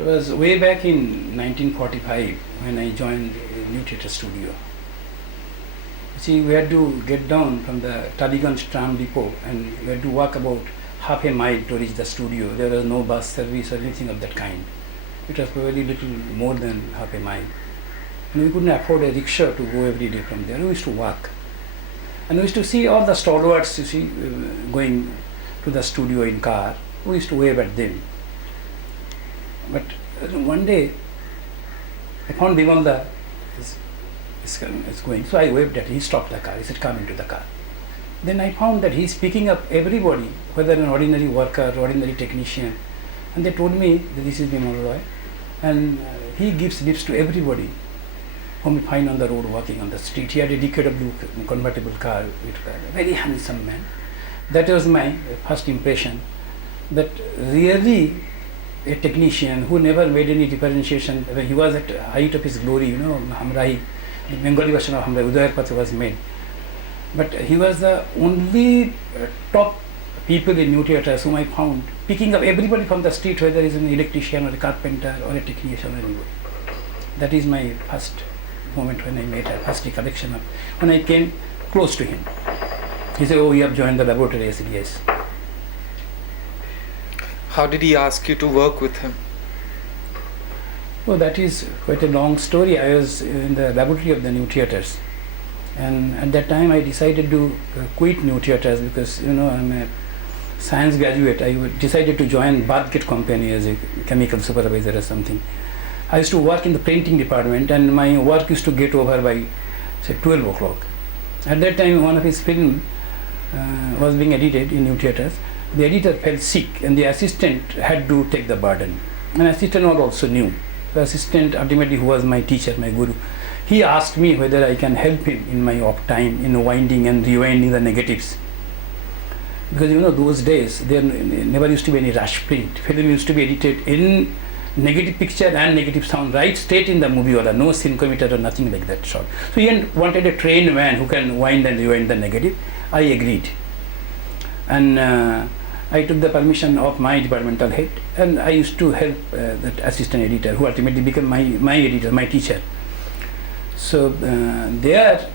It was way back in 1945 when I joined a new theatre studio. See, we had to get down from the Taliganj tram depot and we had to walk about half a mile to reach the studio. There was no bus service or anything of that kind. It was probably little more than half a mile. And we couldn't afford a rickshaw to go every day from there. We used to walk. And we used to see all the stalwarts, you see, going to the studio in car. We used to wave at them. But one day, I found Bimal is going. So I waved at him. He stopped the car. He said, come into the car. Then I found that he's picking up everybody, whether an ordinary worker, ordinary technician. And they told me that this is Bimal Roy. And he gives lifts to everybody whom we find on the road walking on the street. He had a DKW convertible car, a very handsome man. That was my first impression, that really a technician who never made any differentiation. He was at the height of his glory, you know, Hamrahi, the Bengali version of Hamrahi, Udayarpat was made. But he was the only top people in new theatres whom I found picking up everybody from the street, whether he's an electrician or a carpenter or a technician or anybody. That is my first moment when I made a first recollection of when I came close to him. He said, oh, you have joined the laboratory. I said, yes. How did he ask you to work with him? Oh, that is quite a long story. I was in the laboratory of the new theatres. And at that time I decided to quit new theatres because, you know, I'm a science graduate. I decided to join Badgate company as a chemical supervisor or something. I used to work in the printing department and my work used to get over by, say, 12 o'clock. At that time, one of his films was being edited in new theatres. The editor fell sick and the assistant had to take the burden. And assistant was also new. The assistant ultimately, who was my teacher, my guru, he asked me whether I can help him in my off time in winding and rewinding the negatives. Because, you know, those days there never used to be any rush print. Film used to be edited in negative picture and negative sound right straight in the movie order, no synchrometer or nothing like that shot. So he wanted a trained man who can wind and rewind the negative. I agreed. And I took the permission of my departmental head and I used to help that assistant editor who ultimately became my editor, my teacher. So there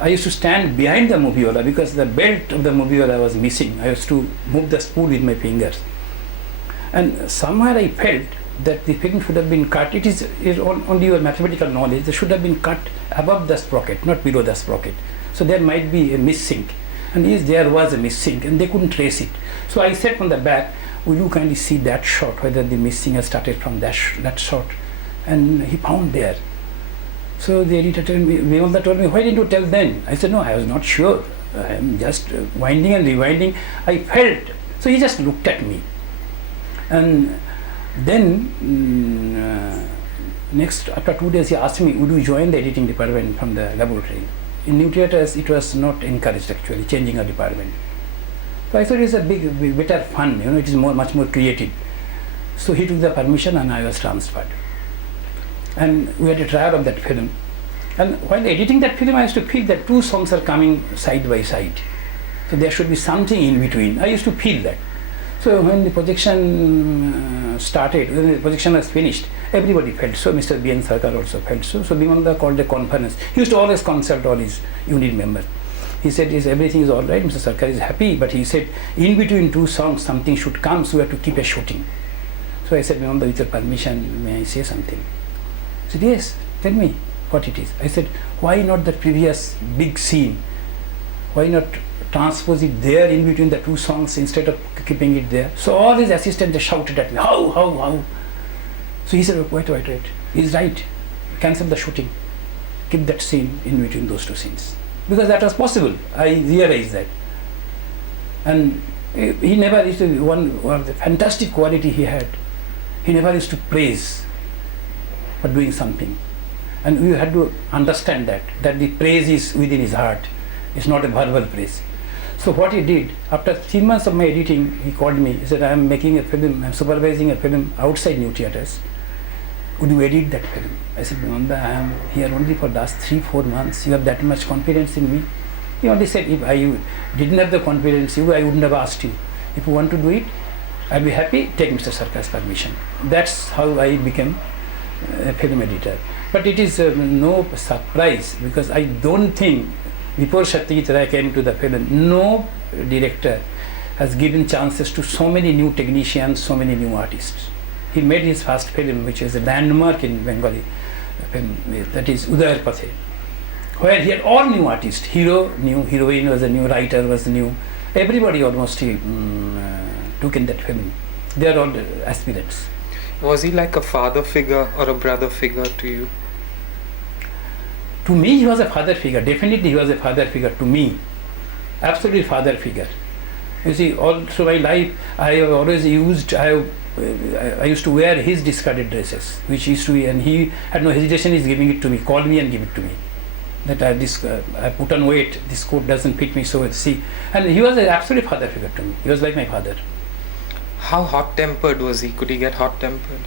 I used to stand behind the moviola because the belt of the moviola was missing. I used to move the spool with my fingers. And somewhere I felt that the film should have been cut. It is only your mathematical knowledge. They should have been cut above the sprocket, not below the sprocket. So there might be a missing. And yes, there was a missing and they couldn't trace it. So I said on the back, will you kindly see that shot, whether the missing has started from that shot. And he found there. So the editor told me, why didn't you tell then? I said, no, I was not sure. I am just winding and rewinding. I felt. So he just looked at me. And then after 2 days, he asked me, would you join the editing department from the laboratory? In new theatres, it was not encouraged actually, changing a department. So I thought it was a better fun, you know, it is much more creative. So he took the permission and I was transferred. And we had a trial of that film. And while editing that film, I used to feel that two songs are coming side by side. So there should be something in between. I used to feel that. So when the projection started, when the projection was finished, everybody felt so. Mr. B.N. Sarkar also felt so. So Bimal called a conference. He used to always consult all his unit members. He said, yes, everything is all right, Mr. Sarkar is happy, but he said, in between two songs, something should come, so we have to keep a shooting. So I said, Bimal, with your permission, may I say something? He said, yes, tell me what it is. I said, why not the previous big scene? Why not transpose it there in between the two songs instead of keeping it there? So all his assistants, they shouted at me, how? So he said, wait. He's right. Cancel the shooting. Keep that scene in between those two scenes. Because that was possible. I realized that. And he never used to, one of the fantastic quality he had, he never used to praise for doing something. And we had to understand that the praise is within his heart. It's not a verbal praise. So what he did, after 3 months of my editing, he called me. He said, I am making a film, I am supervising a film outside new theatres. Would you edit that film? I said, Nanda, I am here only for the last 3-4 months. You have that much confidence in me? He only said, if I didn't have the confidence in you, I wouldn't have asked you. If you want to do it, I'll be happy, take Mr. Sarkar's permission. That's how I became a film editor. But it is no surprise, because I don't think before Satyajit Ray came to the film, no director has given chances to so many new technicians, so many new artists. He made his first film, which is a landmark in Bengali film, that is Udayar Pathe, where he had all new artists. Hero new, heroine was a new, writer was new. Everybody almost he took in that film. They are all aspirants. Was he like a father figure or a brother figure to you? To me, he was a father figure. Definitely, he was a father figure to me. Absolutely father figure. You see, all through my life, I have always used, I used to wear his discarded dresses, which used to be, and he had no hesitation in giving it to me, call me and give it to me. That I put on weight, this coat doesn't fit me, so see. And he was an absolute father figure to me. He was like my father. How hot-tempered was he? Could he get hot-tempered?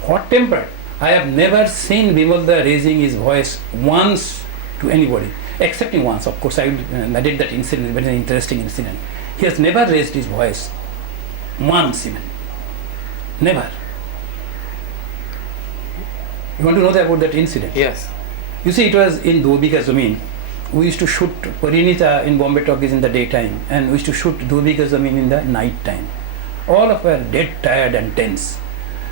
Hot-tempered? I have never seen Bimal raising his voice once to anybody, excepting once. Of course, I did that incident, very interesting incident. He has never raised his voice once even. Never. You want to know about that incident? Yes. You see, it was in Do Bigha Zamin. We used to shoot Parineeta in Bombay Talkies in the daytime, and we used to shoot Do Bigha Zamin in the night time. All of us were dead tired and tense.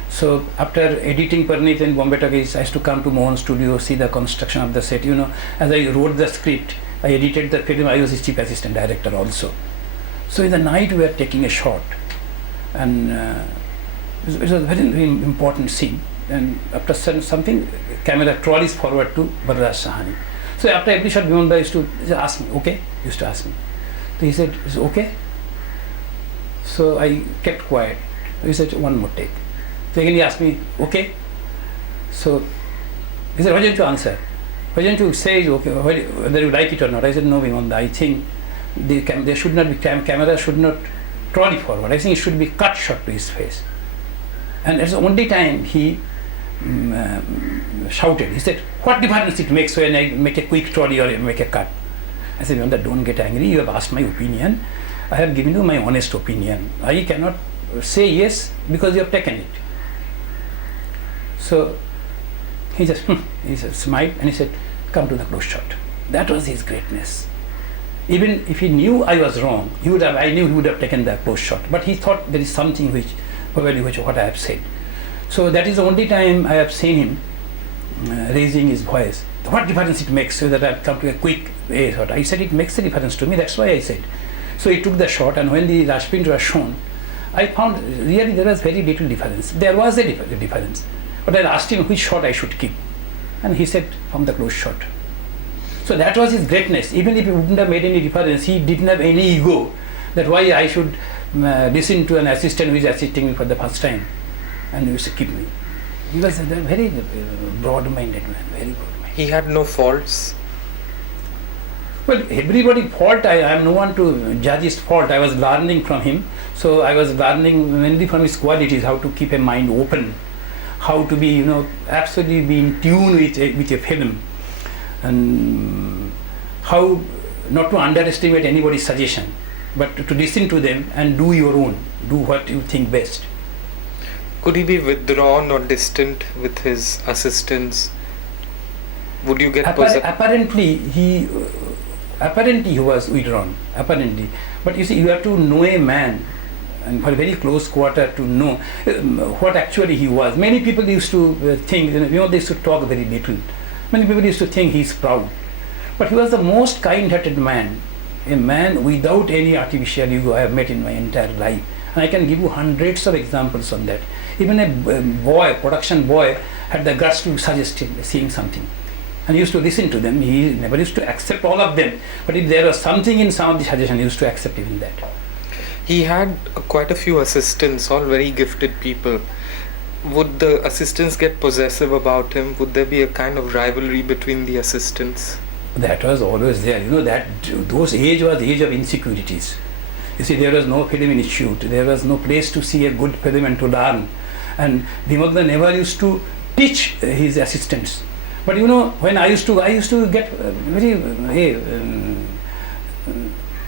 So after editing Parineeta in Bombay Talkies, I used to come to Mohan's studio, see the construction of the set. You know, as I wrote the script, I edited the film, I was his chief assistant director also. So in the night we were taking a shot, and it was a very, very important scene. And after something, camera trolleys forward to Biraj Sahani. So after every shot, Bimal used to ask me, okay? He used to ask me. So he said, is it okay? So I kept quiet. He said, one more take. So again he asked me, okay? So he said, why don't you answer? Why don't you say, okay, whether you like it or not? I said, no, Bimal, I think there should not be, camera should not trolley forward. I think it should be cut shot to his face. And that's the only time he shouted. He said, what difference it makes when I make a quick trolley or make a cut? I said, Bimal, don't get angry. You have asked my opinion. I have given you my honest opinion. I cannot say yes because you have taken it. So he just smiled and he said, come to the close shot. That was his greatness. Even if he knew I was wrong, I knew he would have taken the close shot. But he thought there is something which what I have said. So that is the only time I have seen him raising his voice. What difference it makes so that I have come to a quick shot. I said it makes a difference to me, that's why I said. So he took the shot, and when the Rashprint was shown, I found really there was very little difference. There was a difference. But I asked him which shot I should keep. And he said from the close shot. So that was his greatness. Even if he wouldn't have made any difference, he didn't have any ego that why I should listen to an assistant who is assisting me for the first time and he used to keep me. He was a very broad-minded man, very broad-minded. He had no faults? Well, everybody fault, I am no one to judge his fault. I was learning from him. So I was learning mainly from his qualities, how to keep a mind open, how to be, absolutely be in tune with a film, and how not to underestimate anybody's suggestion, but to listen to them and do your own, do what you think best. Could he be withdrawn or distant with his assistants? Would you get apparently he was withdrawn, apparently. But you see, you have to know a man, and for a very close quarter to know what actually he was. Many people used to think, they used to talk very little. Many people used to think he's proud. But he was the most kind-hearted man, a man without any artificial ego I have met in my entire life. And I can give you hundreds of examples on that. Even a production boy, had the guts to suggest him seeing something. And he used to listen to them. He never used to accept all of them. But if there was something in some of the suggestions, he used to accept even that. He had quite a few assistants, all very gifted people. Would the assistants get possessive about him? Would there be a kind of rivalry between the assistants? That was always there. Those age was the age of insecurities. You see, there was no film institute. There was no place to see a good film and to learn. And Bimal never used to teach his assistants. But when I used to get very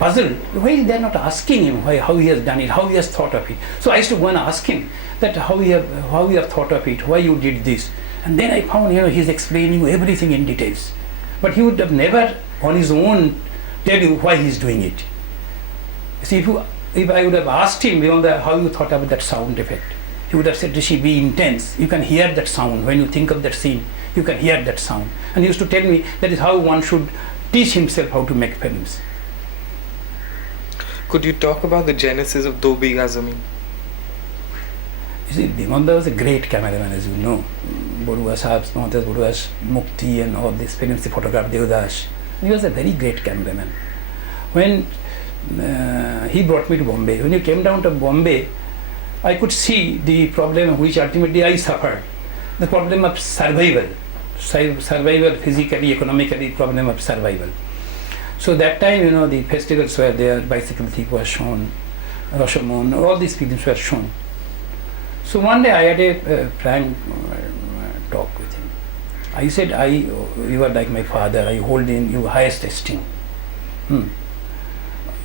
puzzled. Why they are not asking him how he has done it, how he has thought of it? So I used to go and ask him that how you have thought of it, why you did this. And then I found, he's explaining everything in details. But he would have never on his own tell you why he's doing it. See, if I would have asked him how you thought about that sound effect, he would have said, Rishi, be intense. You can hear that sound. When you think of that scene, you can hear that sound. And he used to tell me that is how one should teach himself how to make films. Could you talk about the genesis of Do Bigha Zamin? You see, Bimal was a great cameraman, as you know. Baruah Sahab, Baruah Mukti and all these films, he photographed Devdas. He was a very great cameraman. When he brought me to Bombay, when he came down to Bombay, I could see the problem which ultimately I suffered. The problem of survival, physically, economically, problem of survival. So that time, the festivals were there, Bicycle Thief was shown, Rashomon, all these films were shown. So one day I had a frank talk with him. I said, you are like my father, I hold in you highest esteem.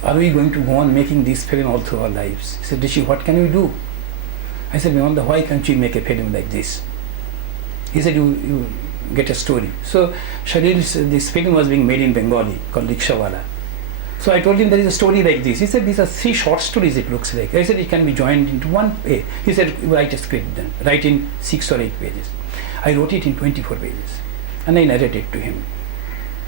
Are we going to go on making this film all through our lives? He said, Rishi, what can we do? I said, Bimal, why can't you make a film like this? He said, you get a story. So this film was being made in Bengali called Rickshawala. So I told him there is a story like this. He said, these are 3 short stories it looks like. I said, it can be joined into one page. He said, write a script then. Write in 6 or 8 pages. I wrote it in 24 pages. And I narrated to him.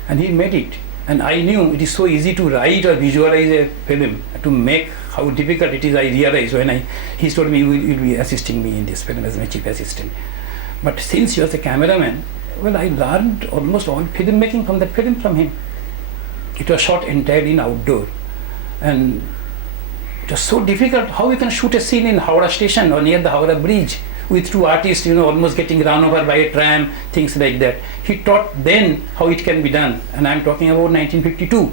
And he made it. And I knew it is so easy to write or visualize a film, to make how difficult it is. I realized when he told me, you will be assisting me in this film as my chief assistant. But since he was a cameraman, well, I learned almost all filmmaking from that film from him. It was shot entirely in outdoor. And it was so difficult. How you can shoot a scene in Howrah station or near the Howrah bridge with 2 artists, almost getting run over by a tram, things like that. He taught then how it can be done. And I'm talking about 1952.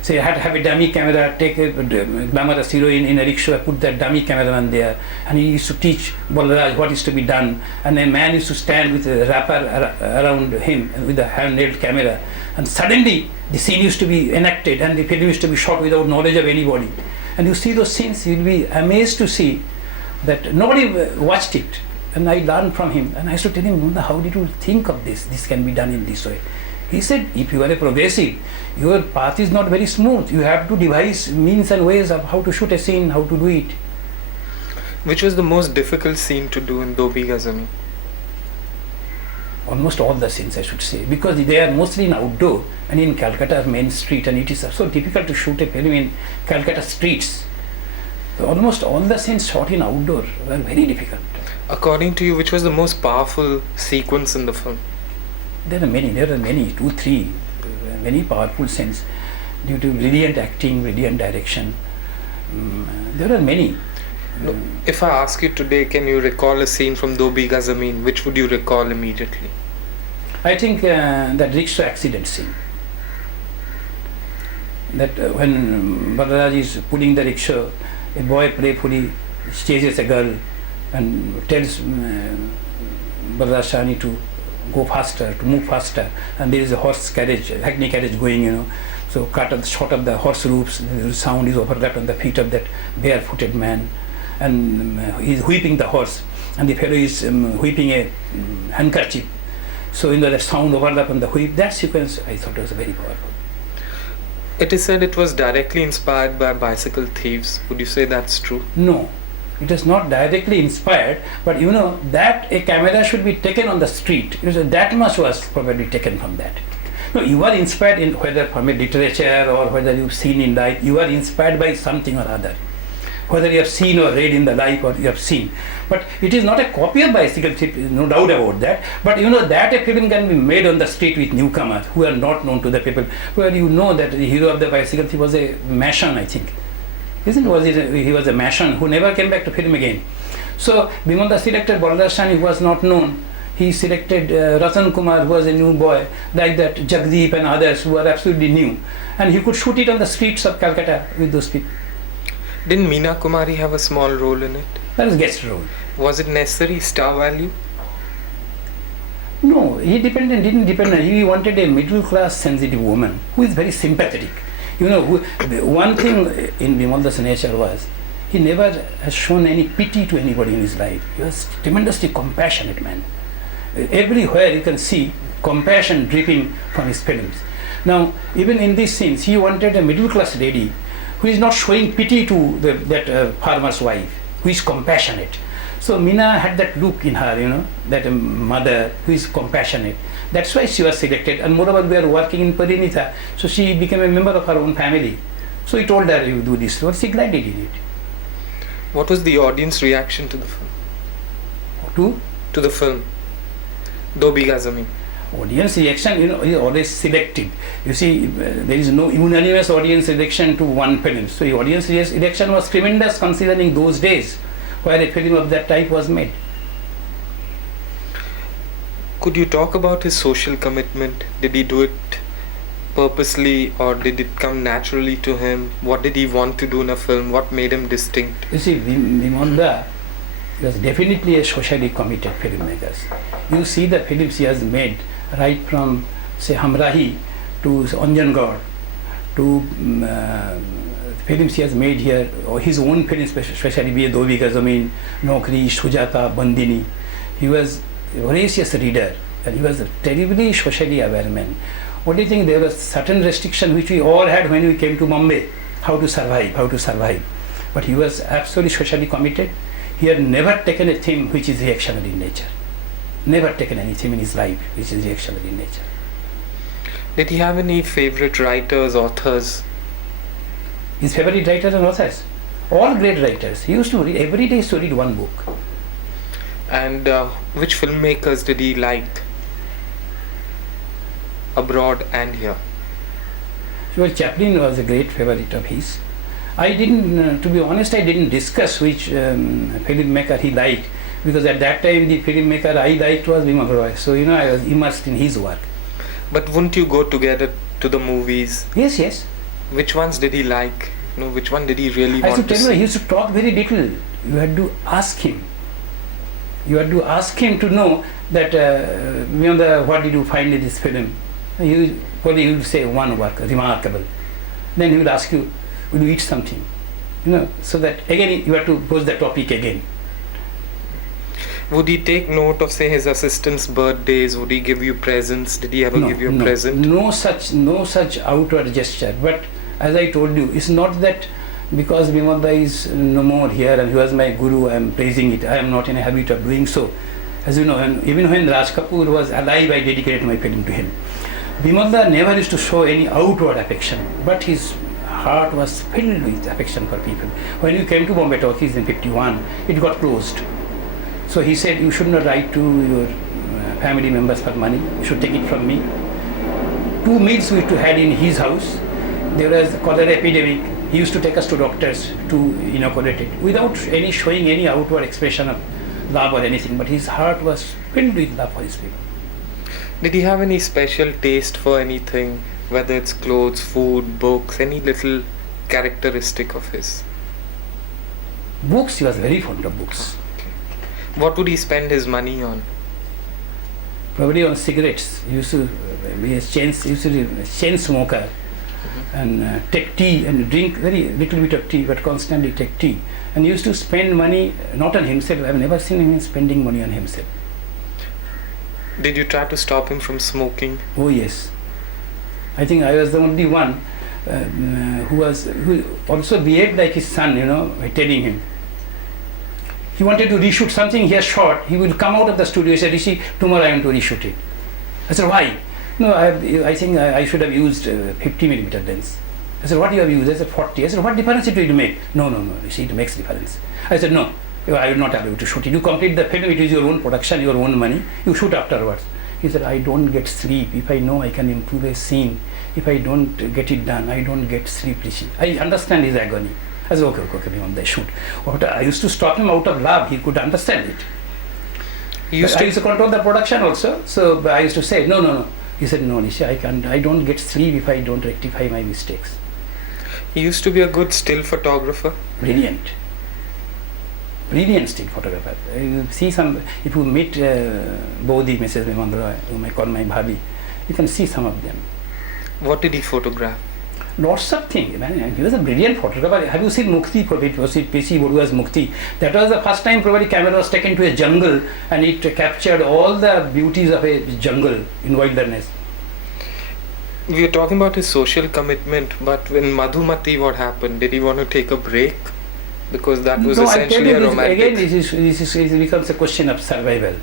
So you had to have a dummy camera, take a glamorous heroine in a rickshaw, put that dummy cameraman there. And he used to teach Balraj what is to be done. And a man used to stand with a wrapper around him with a hand-held camera. And suddenly the scene used to be enacted and the film used to be shot without knowledge of anybody. And you see those scenes, you'll be amazed to see that nobody watched it. And I learned from him. And I used to tell him, how did you think of this? This can be done in this way. He said, if you are a progressive, your path is not very smooth. You have to devise means and ways of how to shoot a scene, how to do it. Which was the most difficult scene to do in Do Bigha Zamin? Almost all the scenes, I should say, because they are mostly in outdoor and in Calcutta main street, and it is so difficult to shoot a film in Calcutta streets. So almost all the scenes shot in outdoor were very difficult. According to you, which was the most powerful sequence in the film? There are many, 2, 3, many powerful scenes due to brilliant acting, brilliant direction. There are many. If I ask you today, can you recall a scene from Do Bigha Zamin, which would you recall immediately? I think that rickshaw accident scene. That when Balraj is pulling the rickshaw, a boy playfully chases a girl and tells Balraj Shani to go faster, to move faster, and there is a horse carriage, hackney carriage going, so shot of the horse roofs, the sound is overlapped on the feet of that barefooted man, and he's whipping the horse, and the fellow is whipping a handkerchief, so the sound overlap on the whip. That sequence I thought was very powerful. It is said it was directly inspired by bicycle thieves. Would you say that's true? No. It is not directly inspired, but that a camera should be taken on the street. That much was probably taken from that. No, you are inspired in whether from a literature or whether you've seen in life, you are inspired by something or other. Whether you have seen or read in the life or you have seen. But it is not a copy of Bicycle Thief, no doubt about that. But that a film can be made on the street with newcomers who are not known to the people. Where that the hero of the Bicycle Thief was a mason, I think. He was a mason who never came back to film again. So Bimal selected Balraj Shani, who was not known. He selected Ratan Kumar, who was a new boy, like that Jagdeep and others who were absolutely new. And he could shoot it on the streets of Calcutta with those people. Didn't Meena Kumari have a small role in it? That was guest role. Was it necessary, star value? No, he didn't depend. He wanted a middle class sensitive woman who is very sympathetic. The one thing in Bimal's nature was, he never has shown any pity to anybody in his life. He was tremendously compassionate man. Everywhere you can see compassion dripping from his films. Now, even in these scenes, he wanted a middle class lady who is not showing pity to that farmer's wife, who is compassionate. So Meena had that look in her, that mother who is compassionate. That's why she was selected. And moreover, we are working in Parineeta, so she became a member of her own family. So he told her, you do this role. She gladly did it. What was the audience reaction to the film? To the film, Do Bigha Zamin. Audience reaction, is always selected. You see, there is no unanimous audience reaction to one film. So the audience reaction was tremendous considering those days where a film of that type was made. Could you talk about his social commitment? Did he do it purposely, or did it come naturally to him? What did he want to do in a film? What made him distinct? You see, Bimal was definitely a socially committed filmmaker. You see the films he has made, right from, say, Hamrahi to Anjangad, to films he has made here, or his own films, especially Do Bigha Zamin, Naukri, Sujata, Bandini. He was a voracious reader, and he was a terribly socially aware man. Only thing, there was certain restriction which we all had when we came to Bombay, how to survive. But he was absolutely socially committed. He had never taken a theme which is reactionary in nature. Never taken any theme in his life which is reactionary in nature. Did he have any favorite writers, authors? His favorite writers and authors? All great writers. He used to read, every day he used to read one book. And which filmmakers did he like? Abroad and here? Well, Chaplin was a great favorite of his. I didn't, to be honest, I didn't discuss which filmmaker he liked, because at that time the filmmaker I liked was Bimal Roy. So, I was immersed in his work. But wouldn't you go together to the movies? Yes. Which ones did he like? Which one did he really want to see? He used to talk very little. You had to ask him. You had to ask him to know that, what did you find in this film? He would say one work, remarkable. Then he would ask you, will you eat something? So that again you have to pose the topic again. Would he take note of, say, his assistants' birthdays? Would he give you presents? Did he ever give you a present? No such outward gesture. But as I told you, it's not that because Bimal is no more here and he was my guru, I am praising it. I am not in a habit of doing so. As you know, even when Raj Kapoor was alive, I dedicated my film to him. Bimal never used to show any outward affection, but his heart was filled with affection for people. When you came to Bombay Talkies in 51, it got closed. So he said, you should not write to your family members for money, you should take it from me. 2 meals we had in his house. There was a cholera epidemic. He used to take us to doctors to inoculate it without showing any outward expression of love or anything, but his heart was filled with love for his people. Did he have any special taste for anything, whether it's clothes, food, books, any little characteristic of his? Books, he was very fond of books. Okay. What would he spend his money on? Probably on cigarettes. He used to be a chain smoker. And take tea and drink very little bit of tea, but constantly take tea. And he used to spend money not on himself. I've never seen him spending money on himself. Did you try to stop him from smoking? Oh yes. I think I was the only one who also behaved like his son, by telling him. He wanted to reshoot something he has shot. He will come out of the studio and say, Rishi, tomorrow I want to reshoot it. I said, why? No, I think I should have used 50mm lens. I said, what you have used? I said, 40. I said, what difference it will make? No, you see, it makes difference. I said, no, I will not allow you to shoot it. You complete the film, it is your own production, your own money. You shoot afterwards. He said, I don't get sleep. If I know I can improve a scene, if I don't get it done, I don't get sleep. I understand his agony. I said, okay, Bimal, shoot. But I used to stop him out of love. He could understand it. I used to control the production also. So I used to say, no. He said, no, Nishi, I don't get sleep if I don't rectify my mistakes. He used to be a good still photographer. Brilliant still photographer. You see if you meet Bodhi, Mrs. Bimal Roy, whom I call my Bhabi, you can see some of them. What did he photograph? lots of things. Man, he was a brilliant photographer. Have you seen Mukti? Pechi Borua's Mukti. That was the first time probably camera was taken to a jungle and it captured all the beauties of a jungle in wilderness. We are talking about his social commitment, but when Madhumati, what happened? Did he want to take a break? Because that was essentially a romantic... Again, this becomes a question of survival.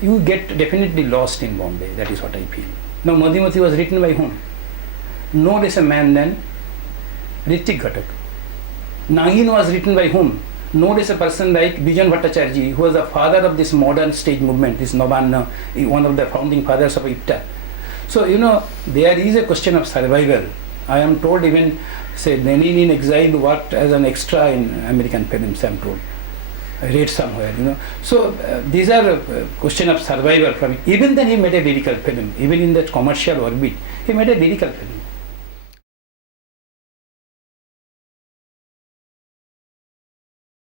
You get definitely lost in Bombay, that is what I feel. Now, Madhumati was written by whom? No less a man than Ritik Ghatak. Nagin was written by whom? No less a person like Bijan Bhattacharjee, who was the father of this modern stage movement, this Navanna, one of the founding fathers of IPTA. So, there is a question of survival. I am told even, say, Lenin in exile worked as an extra in American films, I am told. I read somewhere, So, these are a question of survival from it. Even then he made a lyrical film, even in that commercial orbit, he made a lyrical film.